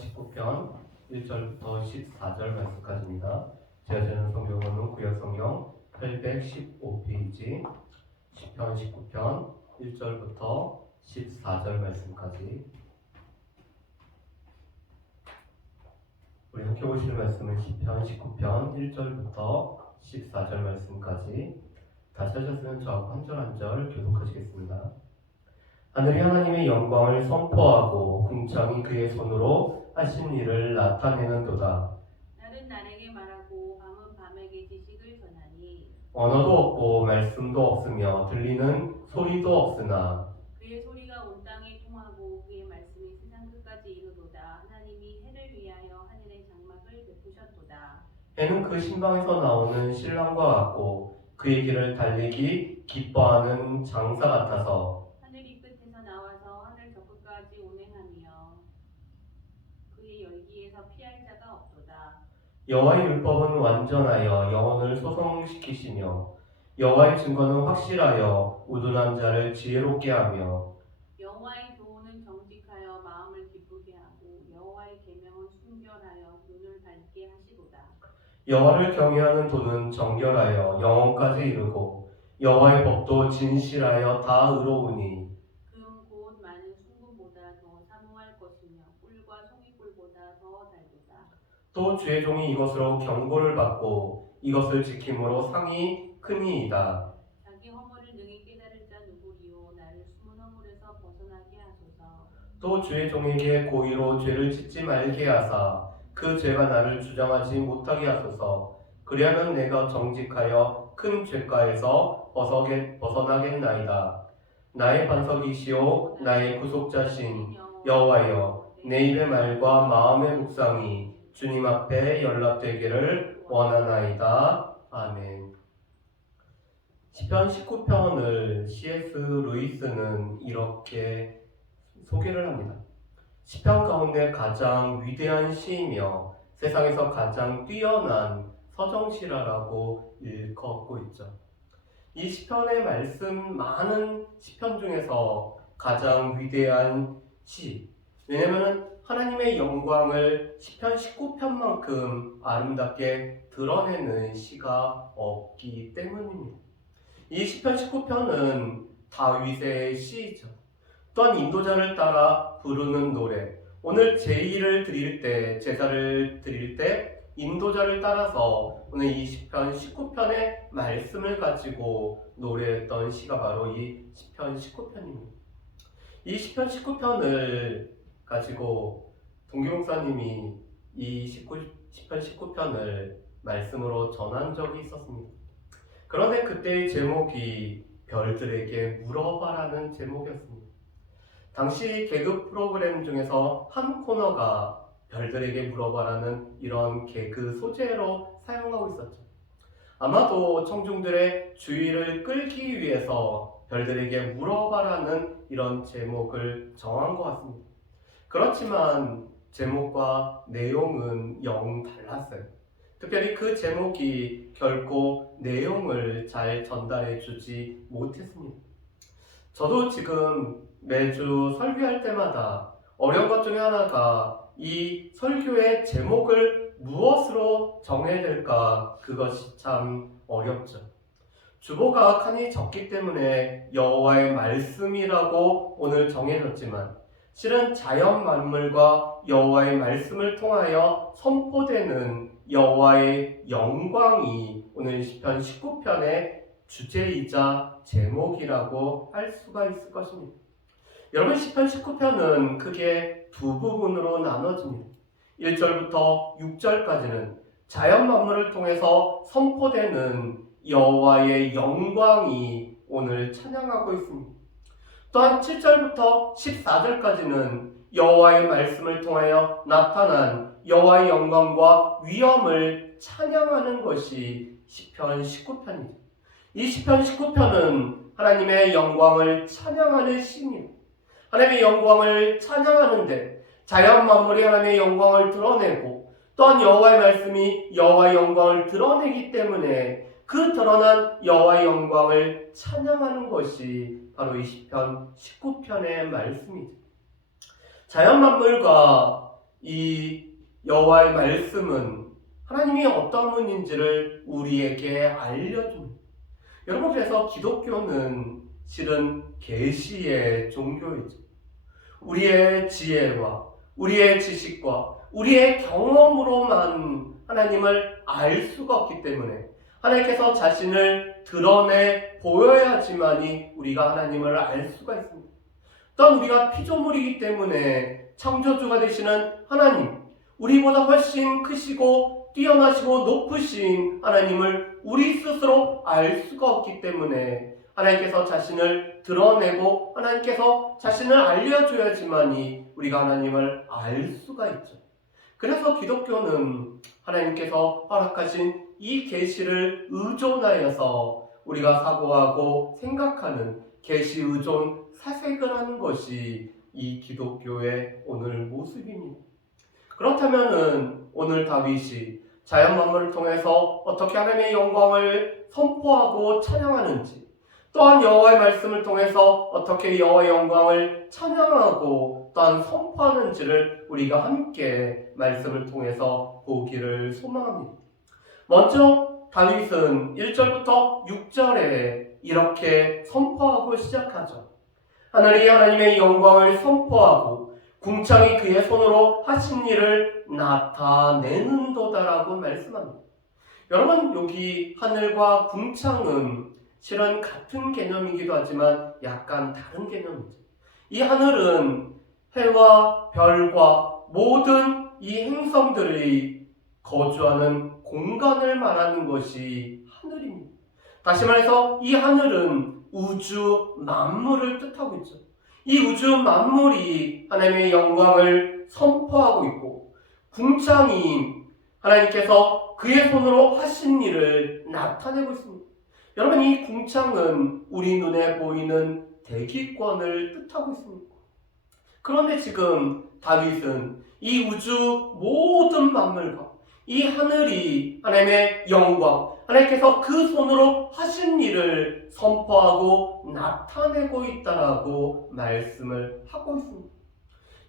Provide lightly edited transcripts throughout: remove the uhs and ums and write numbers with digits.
19편 1절부터 14절 말씀까지입니다. 제가 저는 성경은 구약성경 815페이지 10편 19편 1절부터 14절 말씀까지. 우리 함께 보실 말씀은 10편 19편 1절부터 14절 말씀까지. 다 찾았으면 저하고 한 절 한 절 교독하시겠습니다. 하늘이 하나님의 영광을 선포하고 궁창이 그의 손으로 하신 일을 나타내는도다. 날은 날에게 말하고 밤은 밤에게 지식을 전하니 언어도 없고 말씀도 없으며 들리는 소리도 없으나 그의 소리가 온 땅에 통하고 그의 말씀이 세상 끝까지 이르도다. 하나님이 해를 위하여 하늘의 장막을 베푸셨도다. 해는 그 신방에서 나오는 신랑과 같고 그의 길을 달리기 기뻐하는 장사 같아서 하늘이 끝에서 나와서 하늘 저 끝까지 운행하며 그의 열기에서 피할 자가 없도다. 여호와의 율법은 완전하여 영혼을 소성시키시며 여호와의 증거는 확실하여 우둔한 자를 지혜롭게 하며 여호와의 교훈은 정직하여 마음을 기쁘게 하고 여호와의 계명은 순결하여 눈을 밝게 하시도다. 여호와를 경외하는 도는 정결하여 영혼까지 이르고 여호와의 법도 진실하여 다 의로우니 금 곧 많은 순금보다 더 사모할 것이며 꿀과 송이꿀보다 더 달도다. 또 주의 종이 이것으로 경고를 받고 이것을 지킴으로 상이 크니이다. 자기 허물을 능히 깨달을 자 누구리요. 나를 숨은 허물에서 벗어나게 하소서. 또 주의 종에게 고의로 죄를 짓지 말게 하사 그 죄가 나를 주장하지 못하게 하소서. 그리하면 내가 정직하여 큰 죄가에서 벗어나겠나이다. 나의 반석이시오 나의 구속자신 여호와여, 내 입의 말과 마음의 묵상이 주님 앞에 연락되기를 원하나이다. 아멘. 시편 19편을 C.S. 루이스는 이렇게 소개를 합니다. 시편 가운데 가장 위대한 시이며 세상에서 가장 뛰어난 서정시라고 일컫고 있죠. 이 시편의 말씀, 많은 시편 중에서 가장 위대한 시. 왜냐하면 하나님의 영광을 시편 19편만큼 아름답게 드러내는 시가 없기 때문입니다. 이 시편 19편은 다윗의 시이죠. 또한 인도자를 따라 부르는 노래. 오늘 제의를 드릴 때, 제사를 드릴 때 인도자를 따라서 오늘 이 시편 19편의 말씀을 가지고 노래했던 시가 바로 이 시편 19편입니다. 이 시편 19편을 가지고 동기 목사님이 이 시편 19편을 말씀으로 전한 적이 있었습니다. 그런데 그때의 제목이 별들에게 물어봐라는 제목이었습니다. 당시 개그 프로그램 중에서 한 코너가 별들에게 물어봐라는 이런 개그 소재로 사용하고 있었죠. 아마도 청중들의 주의를 끌기 위해서 별들에게 물어봐라는 이런 제목을 정한 것 같습니다. 그렇지만 제목과 내용은 영 달랐어요. 특별히 그 제목이 결코 내용을 잘 전달해 주지 못했습니다. 저도 지금 매주 설교할 때마다 어려운 것 중에 하나가 이 설교의 제목을 무엇으로 정해야 될까, 그것이 참 어렵죠. 주보가 칸이 적기 때문에 여호와의 말씀이라고 오늘 정해졌지만 실은 자연 만물과 여호와의 말씀을 통하여 선포되는 여호와의 영광이 오늘 시편 19편의 주제이자 제목이라고 할 수가 있을 것입니다. 여러분, 시편 19편은 크게 두 부분으로 나눠집니다. 1절부터 6절까지는 자연 만물을 통해서 선포되는 여호와의 영광이 오늘 찬양하고 있습니다. 또한 7절부터 14절까지는 여호와의 말씀을 통하여 나타난 여호와의 영광과 위엄을 찬양하는 것이 시편 19편이죠. 이 시편 19편은 하나님의 영광을 찬양하는 시입니다. 하나님의 영광을 찬양하는데 자연 만물이 하나님의 영광을 드러내고 또한 여호와의 말씀이 여호와의 영광을 드러내기 때문에 그 드러난 여호와의 영광을 찬양하는 것이 바로 이 시편 19편의 말씀이죠. 자연 만물과 이 여호와의 말씀은 하나님이 어떤 분인지를 우리에게 알려줍니다. 여러분, 그래서 기독교는 실은 계시의 종교이죠. 우리의 지혜와 우리의 지식과 우리의 경험으로만 하나님을 알 수가 없기 때문에 하나님께서 자신을 드러내 보여야지만이 우리가 하나님을 알 수가 있습니다. 또한 우리가 피조물이기 때문에 창조주가 되시는 하나님, 우리보다 훨씬 크시고 뛰어나시고 높으신 하나님을 우리 스스로 알 수가 없기 때문에 하나님께서 자신을 드러내고 하나님께서 자신을 알려줘야지만이 우리가 하나님을 알 수가 있죠. 그래서 기독교는 하나님께서 허락하신 이 계시를 의존하여서 우리가 사고하고 생각하는 계시 의존 사색을 하는 것이 이 기독교의 오늘 모습입니다. 그렇다면은 오늘 다윗이 자연 만물을 통해서 어떻게 하나님의 영광을 선포하고 찬양하는지, 또한 여호와의 말씀을 통해서 어떻게 여호와의 영광을 찬양하고 또한 선포하는지를 우리가 함께 말씀을 통해서 보기를 소망합니다. 먼저 다윗은 1절부터 6절에 이렇게 선포하고 시작하죠. 하늘이 하나님의 영광을 선포하고 궁창이 그의 손으로 하신 일을 나타내는도다라고 말씀합니다. 여러분, 여기 하늘과 궁창은 실은 같은 개념이기도 하지만 약간 다른 개념이죠. 이 하늘은 해와 별과 모든 이 행성들이 거주하는 공간을 말하는 것이 하늘입니다. 다시 말해서 이 하늘은 우주 만물을 뜻하고 있죠. 이 우주 만물이 하나님의 영광을 선포하고 있고, 궁창이 하나님께서 그의 손으로 하신 일을 나타내고 있습니다. 여러분, 이 궁창은 우리 눈에 보이는 대기권을 뜻하고 있습니다. 그런데 지금 다윗은 이 우주 모든 만물과 이 하늘이 하나님의 영광, 하나님께서 그 손으로 하신 일을 선포하고 나타내고 있다라고 말씀을 하고 있습니다.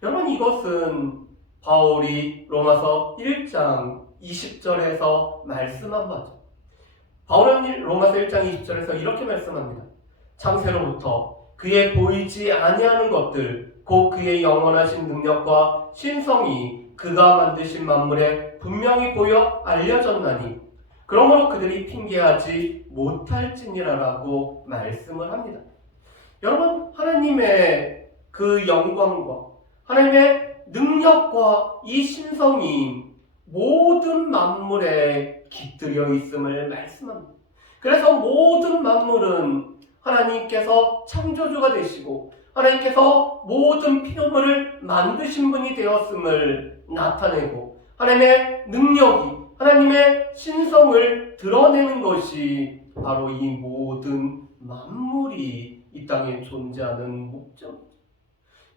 여러분, 이것은 바울이 로마서 1장 20절에서 말씀한 바죠. 바울은 로마서 1장 20절에서 이렇게 말씀합니다. 창세로부터 그의 보이지 아니하는 것들, 곧 그의 영원하신 능력과 신성이 그가 만드신 만물에 분명히 보여 알려졌나니 그러므로 그들이 핑계하지 못할지니라라고 말씀을 합니다. 여러분, 하나님의 그 영광과 하나님의 능력과 이 신성이 모든 만물에 깃들여 있음을 말씀합니다. 그래서 모든 만물은 하나님께서 창조주가 되시고 하나님께서 모든 피조물을 만드신 분이 되었음을 나타내고 하나님의 능력이, 하나님의 신성을 드러내는 것이 바로 이 모든 만물이 이 땅에 존재하는 목적이죠.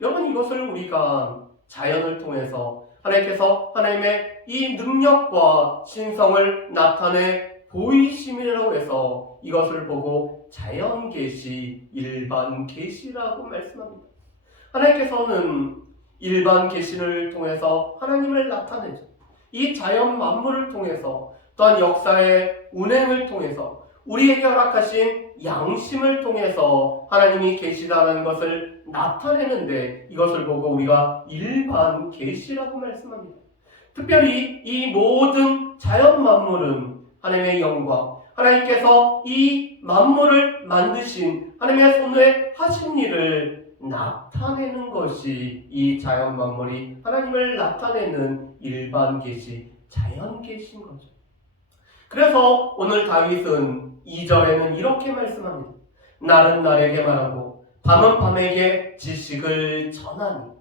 여러분, 이것을 우리가 자연을 통해서 하나님께서 하나님의 이 능력과 신성을 나타내 보이심이라고 해서 이것을 보고 자연 계시, 일반 계시라고 말씀합니다. 하나님께서는 일반 계시를 통해서 하나님을 나타내죠. 이 자연 만물을 통해서 또한 역사의 운행을 통해서 우리에게 허락하신 양심을 통해서 하나님이 계시다는 것을 나타내는데 이것을 보고 우리가 일반 계시라고 말씀합니다. 특별히 이 모든 자연 만물은 하나님의 영광, 하나님께서 이 만물을 만드신 하나님의 손에 하신 일을 나타내는 것이 이 자연 만물이 하나님을 나타내는 일반 계시, 자연 계시인 거죠. 그래서 오늘 다윗은 2절에는 이렇게 말씀합니다. 날은 날에게 말하고 밤은 밤에게 지식을 전하니.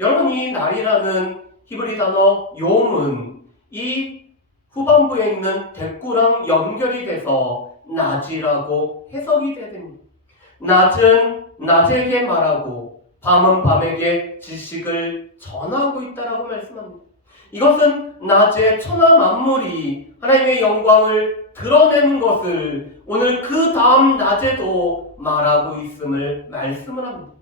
여러분, 이 날이라는 히브리 단어 욤은 이 후반부에 있는 대꾸랑 연결이 돼서 낮이라고 해석이 됩니다. 낮은 낮에게 말하고 밤은 밤에게 지식을 전하고 있다라고 말씀합니다. 이것은 낮에 천하 만물이 하나님의 영광을 드러내는 것을 오늘 그 다음 낮에도 말하고 있음을 말씀을 합니다.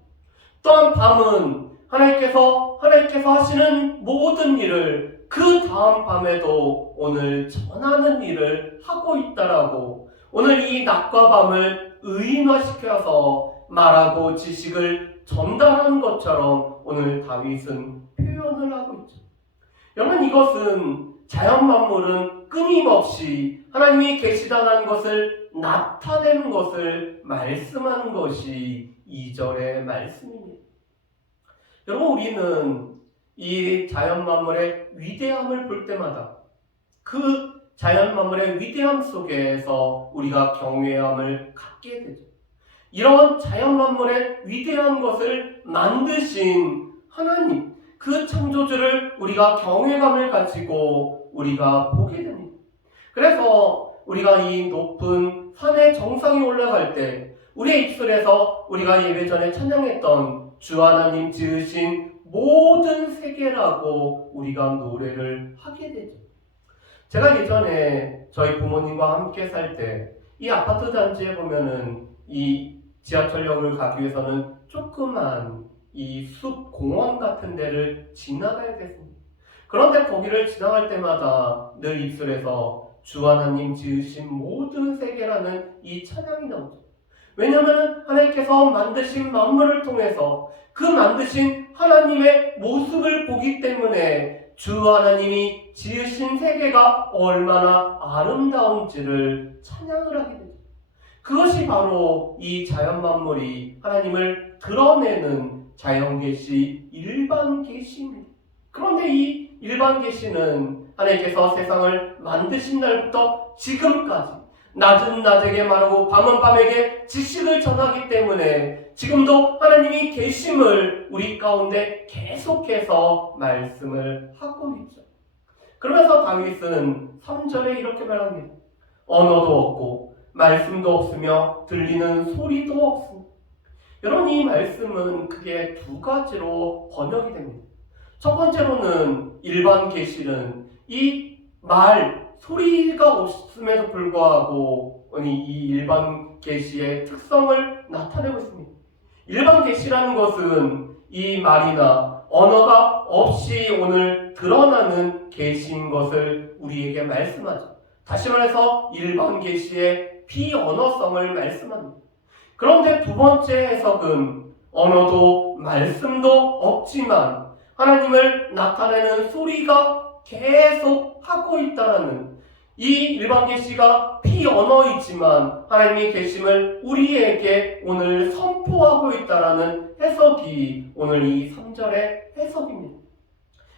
또한 밤은 하나님께서 하시는 모든 일을 그 다음 밤에도 오늘 전하는 일을 하고 있다라고 오늘 이 낮과 밤을 의인화시켜서 말하고 지식을 전달하는 것처럼 오늘 다윗은 표현을 하고 있죠. 여러분, 이것은 자연 만물은 끊임없이 하나님이 계시다는 것을 나타내는 것을 말씀하는 것이 2절의 말씀입니다. 여러분, 우리는 이 자연 만물의 위대함을 볼 때마다 그 자연 만물의 위대함 속에서 우리가 경외함을 갖게 되죠. 이런 자연 만물의 위대한 것을 만드신 하나님, 그 창조주를 우리가 경외감을 가지고 우리가 보게 됩니다. 그래서 우리가 이 높은 산의 정상에 올라갈 때 우리의 입술에서 우리가 예배 전에 찬양했던 주 하나님 지으신 모든 세계라고 우리가 노래를 하게 되죠. 제가 예전에 저희 부모님과 함께 살 때 이 아파트 단지에 보면은 이 지하철역을 가기 위해서는 조그만 이 숲 공원 같은 데를 지나가야 됐습니다. 그런데 거기를 지나갈 때마다 늘 입술에서 주 하나님 지으신 모든 세계라는 이 찬양이 나오죠. 왜냐하면 하나님께서 만드신 만물을 통해서 그 만드신 하나님의 모습을 보기 때문에 주 하나님이 지으신 세계가 얼마나 아름다운지를 찬양을 하게 되죠. 그것이 바로 이 자연 만물이 하나님을 드러내는 자연 계시, 일반 계시입니다. 그런데 이 일반 계시는 하나님께서 세상을 만드신 날부터 지금까지 낮은 낮에게 말하고 밤은 밤에게 지식을 전하기 때문에 지금도 하나님이 계심을 우리 가운데 계속해서 말씀을 하고 있죠. 그러면서 다윗은 3절에 이렇게 말합니다. 언어도 없고 말씀도 없으며 들리는 소리도 없습니다. 여러분, 이 말씀은 크게 두 가지로 번역이 됩니다. 첫 번째로는 일반 계시는 이 소리가 없음에도 불구하고 이 일반 계시의 특성을 나타내고 있습니다. 일반 계시라는 것은 이 말이나 언어가 없이 오늘 드러나는 계시인 것을 우리에게 말씀하죠. 다시 말해서 일반 계시의 비언어성을 말씀합니다. 그런데 두 번째 해석은 언어도 말씀도 없지만 하나님을 나타내는 소리가 계속 하고 있다는 이 일반 계시가 비언어이지만 하나님의 계심을 우리에게 오늘 선포하고 있다는 해석이 오늘 이 3절의 해석입니다.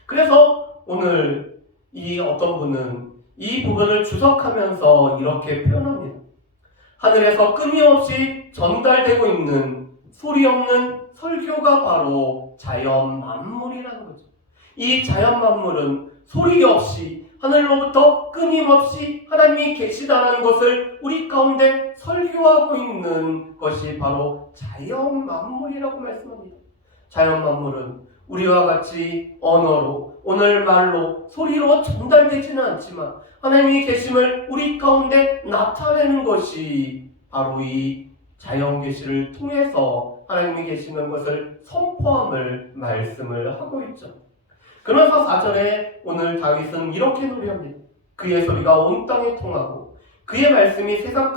그래서 오늘 이 어떤 분은 이 부분을 주석하면서 이렇게 표현합니다. 하늘에서 끊임없이 전달되고 있는 소리 없는 설교가 바로 자연 만물이라는 거죠. 이 자연 만물은 소리 없이 하늘로부터 끊임없이 하나님이 계시다는 것을 우리 가운데 설교하고 있는 것이 바로 자연 만물이라고 말씀합니다. 자연 만물은 우리와 같이 언어로, 오늘 말로, 소리로 전달되지는 않지만 하나님이 계심을 우리 가운데 나타내는 것이 바로 이 자연 계시를 통해서 하나님이 계시는 것을 선포함을 말씀을 하고 있죠. 그러면서 4절에 오늘 다윗은 이렇게 노래합니다. 그의 소리가 온 땅에 통하고 그의 말씀이 세상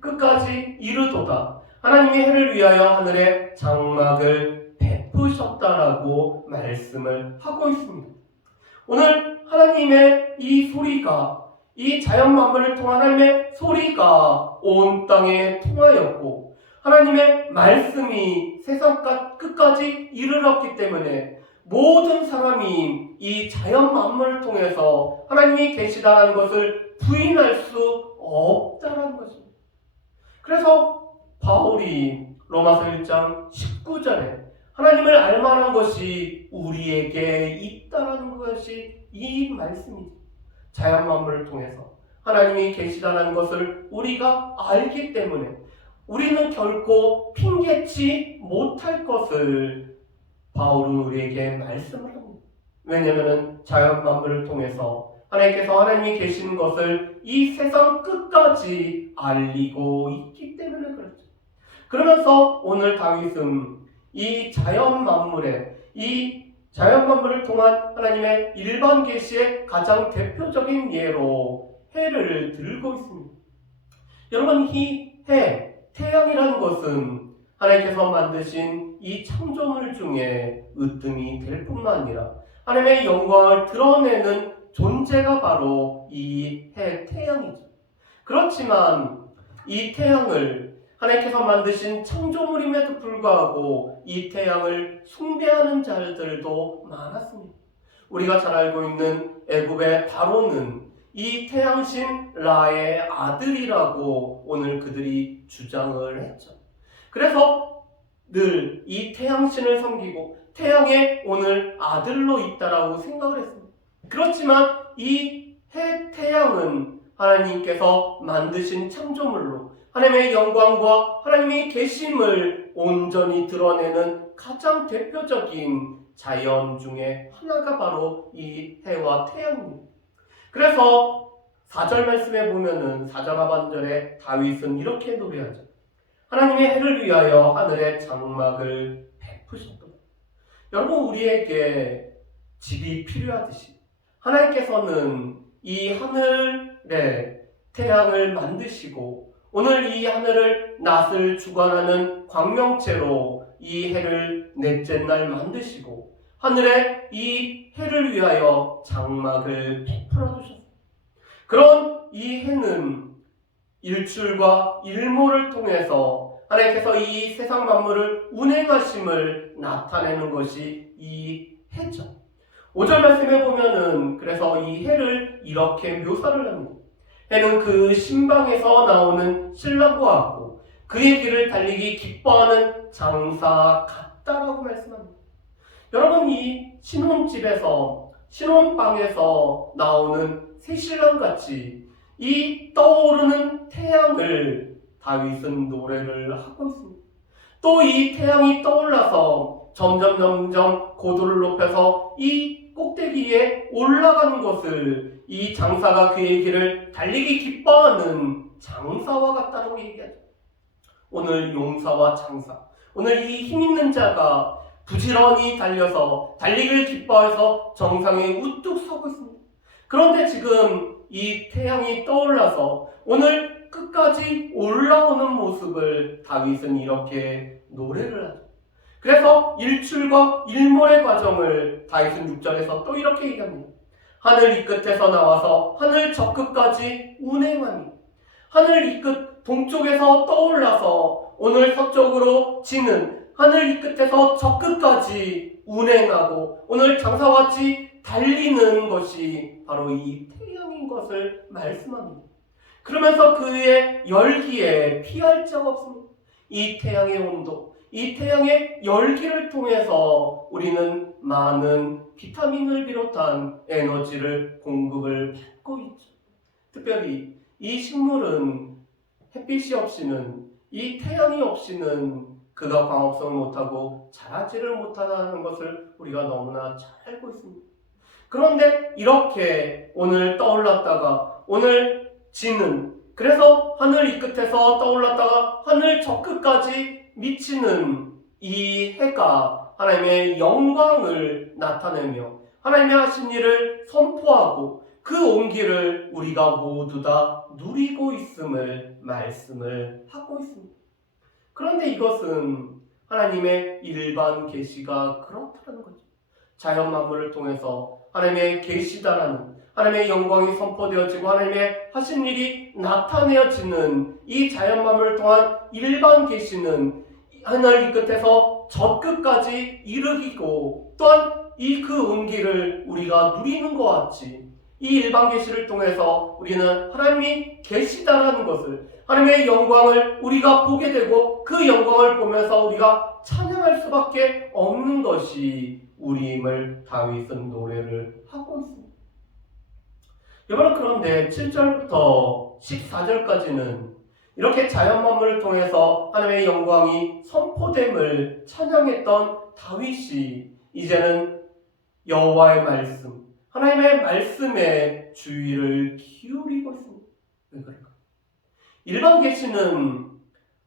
끝까지 이르도다. 하나님의 해를 위하여 하늘에 장막을 베푸셨다라고 말씀을 하고 있습니다. 오늘 하나님의 이 소리가, 이 자연 만물을 통한 하나님의 소리가 온 땅에 통하였고 하나님의 말씀이 세상 끝까지 이르렀기 때문에 모든 사람이 이 자연 만물을 통해서 하나님이 계시다는 것을 부인할 수 없다는 것입니다. 그래서 바울이 로마서 1장 19절에 하나님을 알만한 것이 우리에게 있다는 것이 이 말씀이죠. 자연 만물을 통해서 하나님이 계시다는 것을 우리가 알기 때문에 우리는 결코 핑계치 못할 것을 바울은 우리에게 말씀을 합니다. 왜냐하면 자연 만물을 통해서 하나님께서 하나님이 계시는 것을 이 세상 끝까지 알리고 있기 때문에 그렇죠. 그러면서 오늘 다윗은 이 자연 만물에 이 자연 만물을 통한 하나님의 일반 계시의 가장 대표적인 예로 해를 들고 있습니다. 여러분, 이 해, 태양이라는 것은 하나님께서 만드신 이 창조물 중에 으뜸이 될 뿐만 아니라 하나님의 영광을 드러내는 존재가 바로 이 해, 태양이죠. 그렇지만 이 태양을 하나님께서 만드신 창조물임에도 불구하고 이 태양을 숭배하는 자들도 많았습니다. 우리가 잘 알고 있는 애굽의 바로는 이 태양신 라의 아들이라고 오늘 그들이 주장을 했죠. 그래서 늘 이 태양신을 섬기고 태양의 오늘 아들로 있다라고 생각을 했습니다. 그렇지만 이 해 태양은 하나님께서 만드신 창조물로 하나님의 영광과 하나님의 계심을 온전히 드러내는 가장 대표적인 자연 중에 하나가 바로 이 해와 태양입니다. 그래서 4절 말씀에 보면은 4절 하반절에 다윗은 이렇게 노래하죠. 하나님의 해를 위하여 하늘의 장막을 베푸셨도다. 여러분, 우리에게 집이 필요하듯이 하나님께서는 이 하늘에 태양을 만드시고 오늘 이 하늘을 낮을 주관하는 광명체로 이 해를 넷째 날 만드시고 하늘에 이 해를 위하여 장막을 베풀어 주셨습니다. 그런 이 해는 일출과 일모를 통해서 하나님께서 이 세상 만물을 운행하심을 나타내는 것이 이 해죠. 5절 말씀에 보면은 그래서 이 해를 이렇게 묘사를 합니다. 해는 그 신방에서 나오는 신랑과 같고 그의 길을 달리기 기뻐하는 장사 같다라고 말씀합니다. 여러분, 이 신혼집에서 신혼방에서 나오는 새신랑같이 이 떠오르는 태양을 다윗은 노래를 하고 있습니다. 또 이 태양이 떠올라서 점점 고도를 높여서 이 꼭대기에 올라가는 것을 이 장사가 그의 길을 달리기 기뻐하는 장사와 같다고 얘기하죠. 오늘 용사와 장사, 오늘 이 힘있는 자가 부지런히 달려서 달리기를 기뻐해서 정상에 우뚝 서고 있습니다. 그런데 지금 이 태양이 떠올라서 오늘 끝까지 올라오는 모습을 다윗은 이렇게 노래를 하죠. 그래서 일출과 일몰의 과정을 다윗은 6절에서 또 이렇게 얘기합니다. 하늘 이 끝에서 나와서 하늘 저 끝까지 운행하니 하늘 이 끝 동쪽에서 떠올라서 오늘 서쪽으로 지는 하늘 이 끝에서 저 끝까지 운행하고 오늘 장사같이 달리는 것이 바로 이 태양인 것을 말씀합니다. 그러면서 그의 열기에 피할 자가 없습니다. 이 태양의 온도, 이 태양의 열기를 통해서 우리는 많은 비타민을 비롯한 에너지를 공급을 받고 있죠. 특별히 이 식물은 햇빛이 없이는, 이 태양이 없이는 그가 광합성을 못하고 자라지를 못하는 것을 우리가 너무나 잘 알고 있습니다. 그런데 이렇게 오늘 떠올랐다가 오늘 지는, 그래서 하늘 이 끝에서 떠올랐다가 하늘 저 끝까지 미치는 이 해가 하나님의 영광을 나타내며 하나님의 하신 일을 선포하고 그 온기를 우리가 모두 다 누리고 있음을 말씀을 하고 있습니다. 그런데 이것은 하나님의 일반 계시가 그렇다는 거죠. 자연 만물을 통해서 하나님의 계시다라는, 하나님의 영광이 선포되어지고 하나님의 하신 일이 나타내어지는 이 자연 만물을 통한 일반 계시는 하늘 이 끝에서 저 끝까지 이르기고 또한 이 그 온기를 우리가 누리는 것 같이 이 일반 계시를 통해서 우리는 하나님이 계시다라는 것을, 하나님의 영광을 우리가 보게 되고 그 영광을 보면서 우리가 찬양할 수밖에 없는 것이 우리임을 다윗은 노래를 하고 있습니다. 여러분, 그런데 7절부터 14절까지는 이렇게 자연 만물을 통해서 하나님의 영광이 선포됨을 찬양했던 다윗이 이제는 여호와의 말씀, 하나님의 말씀에 주의를 기울이고 있습니다. 왜 그럴까? 일반 계시는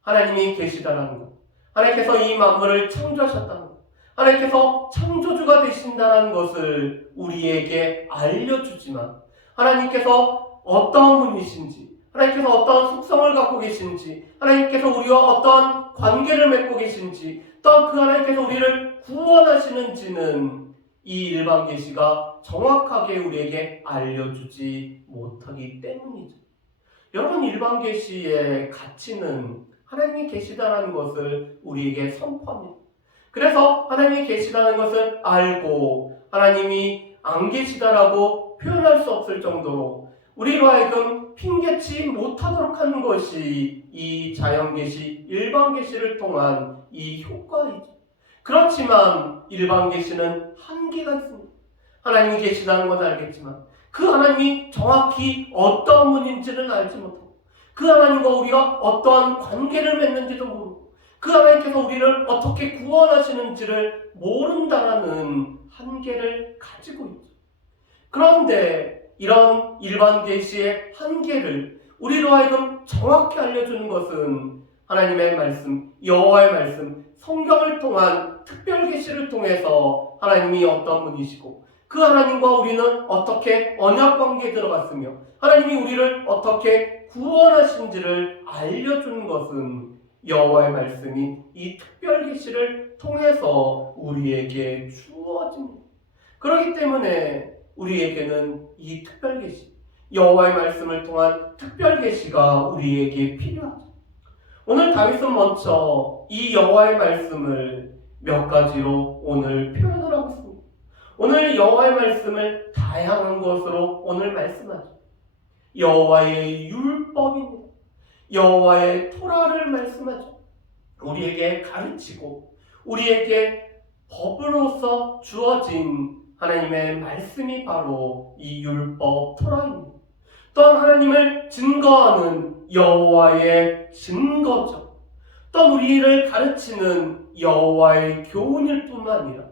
하나님이 계시다라는 것, 하나님께서 이 만물을 창조하셨다는 것, 하나님께서 창조주가 되신다는 것을 우리에게 알려주지만 하나님께서 어떠한 분이신지, 하나님께서 어떠한 속성을 갖고 계신지, 하나님께서 우리와 어떠한 관계를 맺고 계신지, 또 그 하나님께서 우리를 구원하시는지는 이 일반 계시가 정확하게 우리에게 알려주지 못하기 때문이죠. 여러분, 일반 계시의 가치는 하나님이 계시다는 것을 우리에게 선포합니다. 그래서 하나님이 계시다는 것을 알고 하나님이 안 계시다라고 표현할 수 없을 정도로 우리로 하여금 핑계치 못하도록 하는 것이 이 자연계시, 일반계시를 통한 이 효과이죠. 그렇지만 일반계시는 한계가 있습니다. 하나님이 계시다는 건 알겠지만 그 하나님이 정확히 어떠한 분인지를 알지 못하고 그 하나님과 우리가 어떠한 관계를 맺는지도 모르고 그 하나님께서 우리를 어떻게 구원하시는지를 모른다라는 한계를 가지고 있죠. 그런데 이런 일반 계시의 한계를 우리로 하여금 정확히 알려주는 것은 하나님의 말씀, 여호와의 말씀, 성경을 통한 특별 계시를 통해서 하나님이 어떤 분이시고 그 하나님과 우리는 어떻게 언약 관계에 들어갔으며 하나님이 우리를 어떻게 구원하신지를 알려주는 것은 여호와의 말씀이 이 특별 계시를 통해서 우리에게 주어집니다. 그렇기 때문에 우리에게는 이 특별 계시, 여호와의 말씀을 통한 특별 계시가 우리에게 필요하죠. 오늘 다윗은 먼저 이 여호와의 말씀을 몇 가지로 오늘 표현을 하고 있습니다. 오늘 여호와의 말씀을 다양한 것으로 오늘 말씀하죠. 여호와의 율법입니다. 여호와의 토라를 말씀하죠. 우리에게 가르치고 우리에게 법으로서 주어진 하나님의 말씀이 바로 이 율법 토라입니다. 또한 하나님을 증거하는 여호와의 증거죠. 또 우리를 가르치는 여호와의 교훈일 뿐만 아니라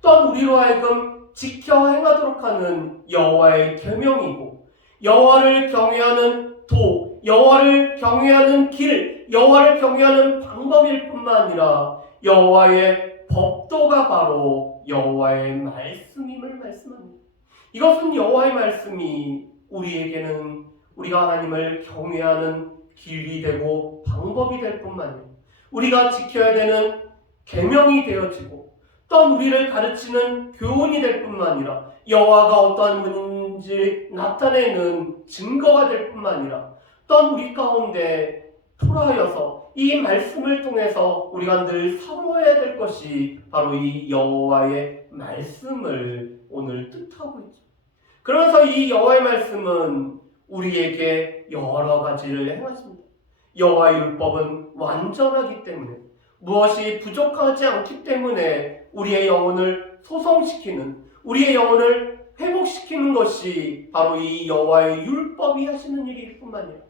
또한 우리로 하여금 지켜 행하도록 하는 여호와의 계명이고 여호와를 경외하는 도, 여호와를 경외하는 길, 여호와를 경외하는 방법일 뿐만 아니라 여호와의 법도가 바로 여호와의 말씀임을 말씀합니다. 이것은 여호와의 말씀이 우리에게는 우리가 하나님을 경외하는 길이 되고 방법이 될 뿐만 아니라 우리가 지켜야 되는 계명이 되어지고 또한 우리를 가르치는 교훈이 될 뿐만 아니라 여호와가 어떠한 분인지 나타내는 증거가 될 뿐만 아니라 또한 우리 가운데 토라여서 이 말씀을 통해서 우리가 늘 사모해야 될 것이 바로 이 여호와의 말씀을 오늘 뜻하고 있죠. 그러면서 이 여호와의 말씀은 우리에게 여러 가지를 행하십니다. 여호와의 율법은 완전하기 때문에 무엇이 부족하지 않기 때문에 우리의 영혼을 소성시키는, 우리의 영혼을 회복시키는 것이 바로 이 여호와의 율법이 하시는 일일 뿐만 아니라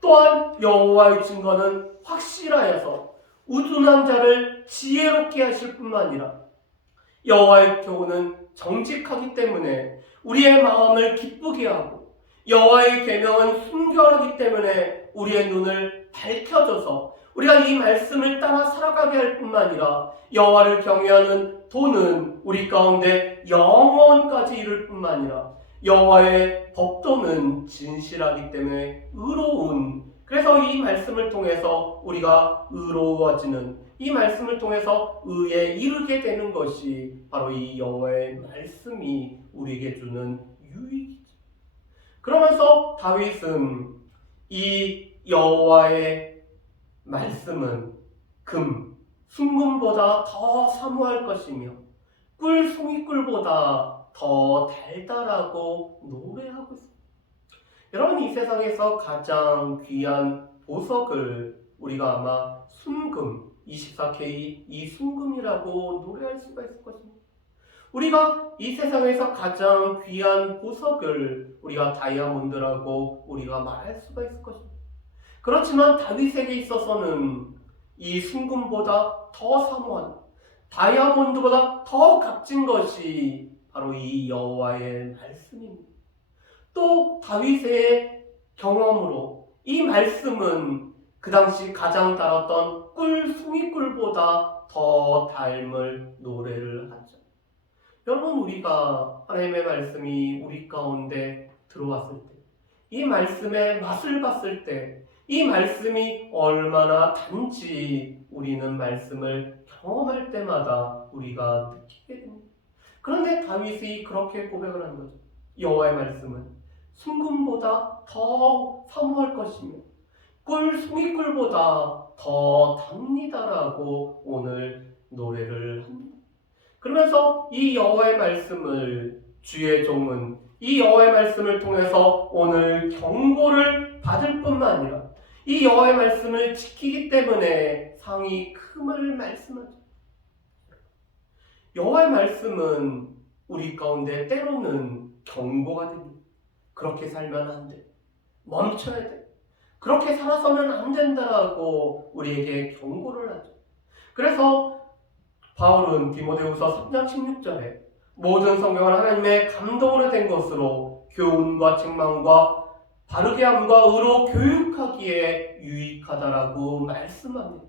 또한 여호와의 증거는 확실하여서 우둔한 자를 지혜롭게 하실 뿐만 아니라 여호와의 교훈은 정직하기 때문에 우리의 마음을 기쁘게 하고 여호와의 계명은 순결하기 때문에 우리의 눈을 밝혀줘서 우리가 이 말씀을 따라 살아가게 할 뿐만 아니라 여호와를 경외하는 도는 우리 가운데 영원까지 이룰 뿐만 아니라 여호와의 법도는 진실하기 때문에 의로운, 그래서 이 말씀을 통해서 우리가 의로워지는, 이 말씀을 통해서 의에 이르게 되는 것이 바로 이 여호와의 말씀이 우리에게 주는 유익이죠. 그러면서 다윗은 이 여호와의 말씀은 금, 순금보다 더 사모할 것이며 꿀, 송이꿀보다 더 달달하고 노래하고 있습니다. 여러분, 이 세상에서 가장 귀한 보석을 우리가 아마 순금, 24K 이 순금이라고 노래할 수가 있을 것입니다. 우리가 이 세상에서 가장 귀한 보석을 우리가 다이아몬드라고 우리가 말할 수가 있을 것입니다. 그렇지만 다윗에게 있어서는 이 순금보다 더 사모한, 다이아몬드보다 더 값진 것이 바로 이 여호와의 말씀입니다. 또 다윗의 경험으로 이 말씀은 그 당시 가장 달았던 꿀, 숭이꿀보다 더 닮을 노래를 하죠. 여러분, 우리가 하나님의 말씀이 우리 가운데 들어왔을 때, 이 말씀의 맛을 봤을 때, 이 말씀이 얼마나 단지 우리는 말씀을 경험할 때마다 우리가 느끼게 됩니다. 그런데 다윗이 그렇게 고백을 하는 거죠. 여호와의 말씀은 순금보다 더 사모할 것이며 숭이꿀보다 더 답니다라고 오늘 노래를 합니다. 그러면서 이 여호와의 말씀을 주의 종은 이 여호와의 말씀을 통해서 오늘 경고를 받을 뿐만 아니라 이 여호와의 말씀을 지키기 때문에 상이 큼을 말씀하죠. 여호와의 말씀은 우리 가운데 때로는 경고가 됩니다. 그렇게 살면 안 돼. 멈춰야 돼. 그렇게 살아서는 안 된다라고 우리에게 경고를 하죠. 그래서 바울은 디모데후서 3장 16절에 모든 성경은 하나님의 감동으로 된 것으로 교훈과 책망과 바르게 함과 의로 교육하기에 유익하다라고 말씀합니다.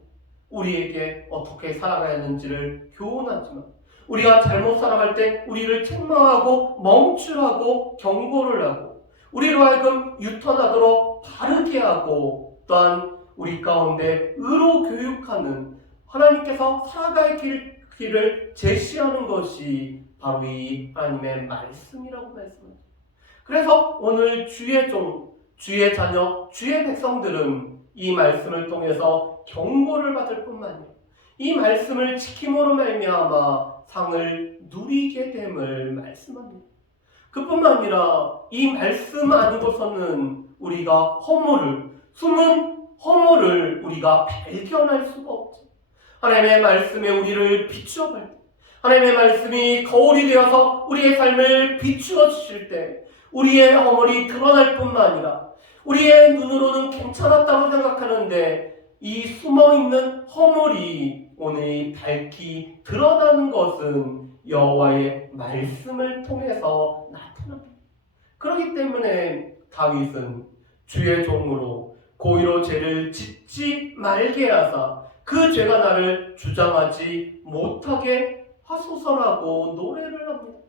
우리에게 어떻게 살아가야 하는지를 교훈하지만 우리가 잘못 살아갈 때 우리를 책망하고 멈추라고 경고를 하고 우리로 하여금 유턴하도록 바르게 하고 또한 우리 가운데 의로 교육하는 하나님께서 살아갈 길을 제시하는 것이 바로 이 하나님의 말씀이라고 말씀합니다. 그래서 오늘 주의 종, 주의 자녀, 주의 백성들은 이 말씀을 통해서 경고를 받을 뿐만 아니라 이 말씀을 지킴으로 말미암아 상을 누리게 됨을 말씀합니다. 그뿐만 아니라 이 말씀 아니고서는 우리가 숨은 허물을 우리가 발견할 수가 없죠. 하나님의 말씀에 우리를 비추어 볼 때, 하나님의 말씀이 거울이 되어서 우리의 삶을 비추어 주실 때 우리의 허물이 드러날 뿐만 아니라 우리의 눈으로는 괜찮았다고 생각하는데 이 숨어있는 허물이 오늘 밝히 드러나는 것은 여호와의 말씀을 통해서 나타납니다. 그렇기 때문에 다윗은 주의 종으로 고의로 죄를 짓지 말게 하사 그 죄가 나를 주장하지 못하게 하소서라고 노래를 합니다.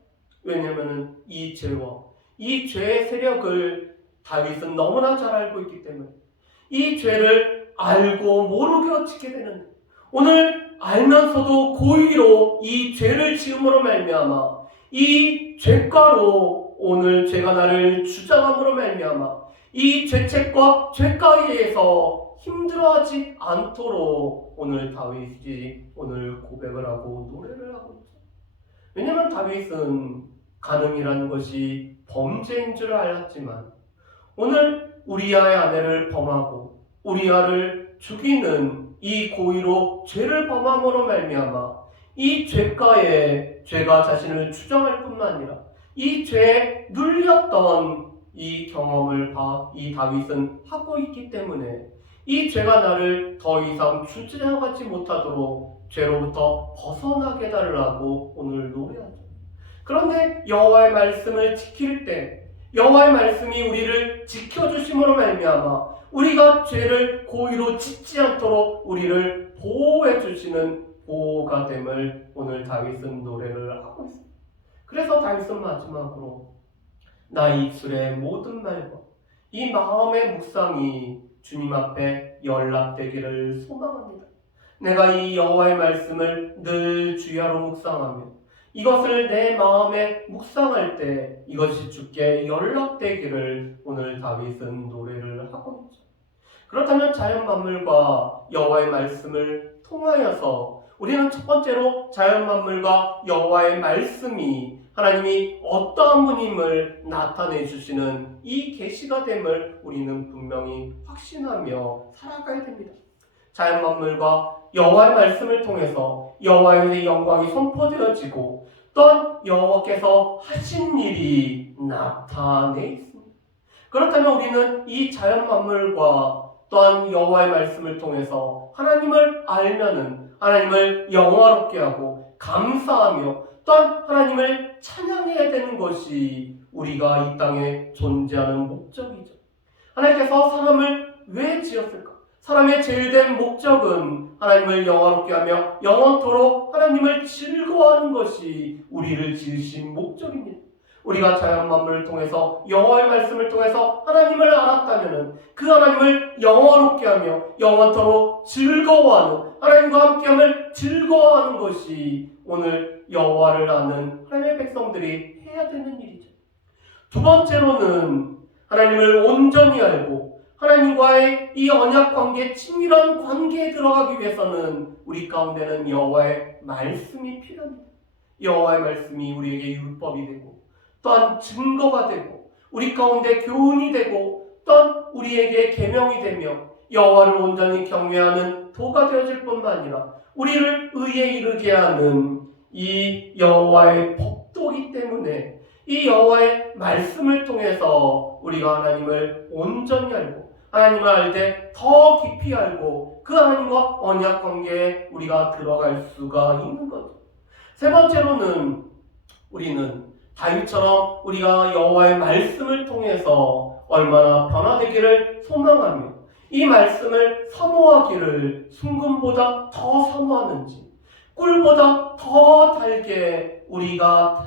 왜냐하면 이 죄와 이 죄의 세력을 다윗은 너무나 잘 알고 있기 때문에 이 죄를 알고 모르게 짓게 되는 오늘 알면서도 고의로 이 죄를 지음으로 말미암아 이 죄가로 오늘 죄가 나를 주장함으로 말미암아 이 죄책과 죄가에서 힘들어하지 않도록 오늘 다윗이 오늘 고백을 하고 노래를 하고 있죠. 왜냐하면 다윗은 간음이라는 것이 범죄인 줄 알았지만 오늘 우리아의 아내를 범하고 우리아를 죽이는 이 고의로 죄를 범함으로 말미암아 이 죄가에 죄가 자신을 주장할 뿐만 아니라 이 죄에 눌렸던 이 경험을 이 다윗은 하고 있기 때문에 이 죄가 나를 더 이상 주장하지 못하도록 죄로부터 벗어나게 해달라고 오늘 노래하죠. 그런데 여호와의 말씀을 지킬 때 여호와의 말씀이 우리를 지켜주심으로 말미암아 우리가 죄를 고의로 짓지 않도록 우리를 보호해 주시는 보호가 됨을 오늘 다윗은 노래를 하고 있습니다. 그래서 다윗은 마지막으로 나 입술의 모든 말과 이 마음의 묵상이 주님 앞에 연락되기를 소망합니다. 내가 이 여호와의 말씀을 늘 주야로 묵상하며 이것을 내 마음에 묵상할 때 이것이 주께 연락되기를 오늘 다윗은 노래를 하고 있죠. 그렇다면 자연 만물과 여호와의 말씀을 통하여서 우리는 첫 번째로 자연 만물과 여호와의 말씀이 하나님이 어떠한 분임을 나타내 주시는 이 계시가 됨을 우리는 분명히 확신하며 살아가야 됩니다. 자연 만물과 여호와의 말씀을 통해서 여호와의 영광이 선포되어지고 또한 여호와께서 하신 일이 나타내 있습니다. 그렇다면 우리는 이 자연 만물과 또한 여호와의 말씀을 통해서 하나님을 알면은 하나님을 영화롭게 하고 감사하며 또한 하나님을 찬양해야 되는 것이 우리가 이 땅에 존재하는 목적이죠. 하나님께서 사람을 왜 지었을까? 사람의 제일된 목적은 하나님을 영화롭게 하며 영원토록 하나님을 즐거워하는 것이 우리를 지으신 목적입니다. 우리가 자연 만물을 통해서 여호와의 말씀을 통해서 하나님을 알았다면 그 하나님을 영화롭게 하며 영원토록 즐거워하는, 하나님과 함께함을 즐거워하는 것이 오늘 여호와를 아는 하나님의 백성들이 해야 되는 일이죠. 두 번째로는 하나님을 온전히 알고 하나님과의 이 언약 관계, 친밀한 관계에 들어가기 위해서는 우리 가운데는 여호와의 말씀이 필요합니다. 여호와의 말씀이 우리에게 율법이 되고 또한 증거가 되고 우리 가운데 교훈이 되고 또한 우리에게 계명이 되며 여호와를 온전히 경외하는 도가 되어질 뿐만 아니라 우리를 의에 이르게 하는 이 여호와의 법도이기 때문에 이 여호와의 말씀을 통해서 우리가 하나님을 온전히 알고 하나님을 알 때 더 깊이 알고 그 하나님과 언약 관계에 우리가 들어갈 수가 있는 거죠. 세 번째로는 우리는 다윗처럼 우리가 여호와의 말씀을 통해서 얼마나 변화되기를 소망하며 이 말씀을 사모하기를 순금보다 더 사모하는지, 꿀보다 더 달게 우리가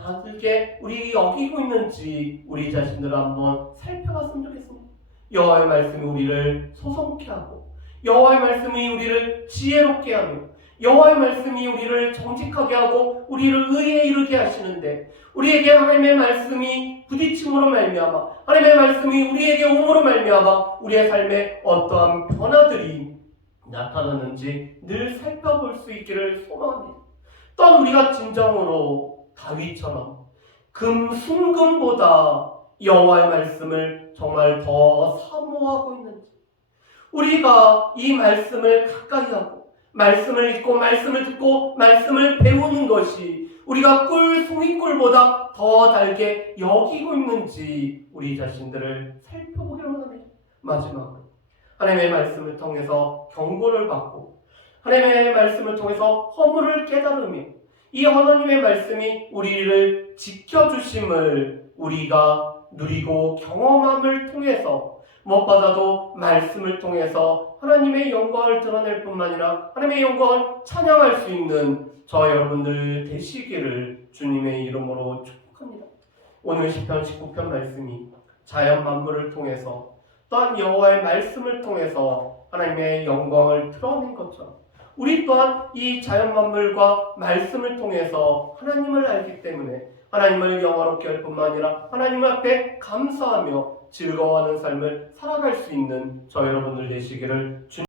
우리 여기고 있는지 우리 자신들을 한번 살펴봤으면 좋겠습니다. 여호와의 말씀이 우리를 소송케 하고 여호와의 말씀이 우리를 지혜롭게 하며 여호와의 말씀이 우리를 정직하게 하고 우리를 의에 이르게 하시는데 우리에게 하나님의 말씀이 부딪힘으로 말미암아 하나님의 말씀이 우리에게 옴으로 말미암아 우리의 삶에 어떠한 변화들이 나타나는지 늘 살펴볼 수 있기를 소망합니다. 또한 우리가 진정으로 다윗처럼 순금보다 여호와의 말씀을 정말 더 사모하고 있는지, 우리가 이 말씀을 가까이 하고 말씀을 읽고 말씀을 듣고 말씀을 배우는 것이 우리가 송이꿀보다 더 달게 여기고 있는지 우리 자신들을 살펴보기를 원합니다. 마지막으로 하나님의 말씀을 통해서 경고를 받고 하나님의 말씀을 통해서 허물을 깨달으며 이 하나님의 말씀이 우리를 지켜주심을 우리가 누리고 경험함을 통해서 무엇보다도 말씀을 통해서 하나님의 영광을 드러낼 뿐만 아니라 하나님의 영광을 찬양할 수 있는 저 여러분들 되시기를 주님의 이름으로 축복합니다. 오늘 시편 19편 말씀이 자연 만물을 통해서 또한 여호와의 말씀을 통해서 하나님의 영광을 드러낸 것처럼 우리 또한 이 자연 만물과 말씀을 통해서 하나님을 알기 때문에 하나님을 영화롭게 할 뿐만 아니라 하나님 앞에 감사하며 즐거워하는 삶을 살아갈 수 있는 저 여러분들 되시기를 주님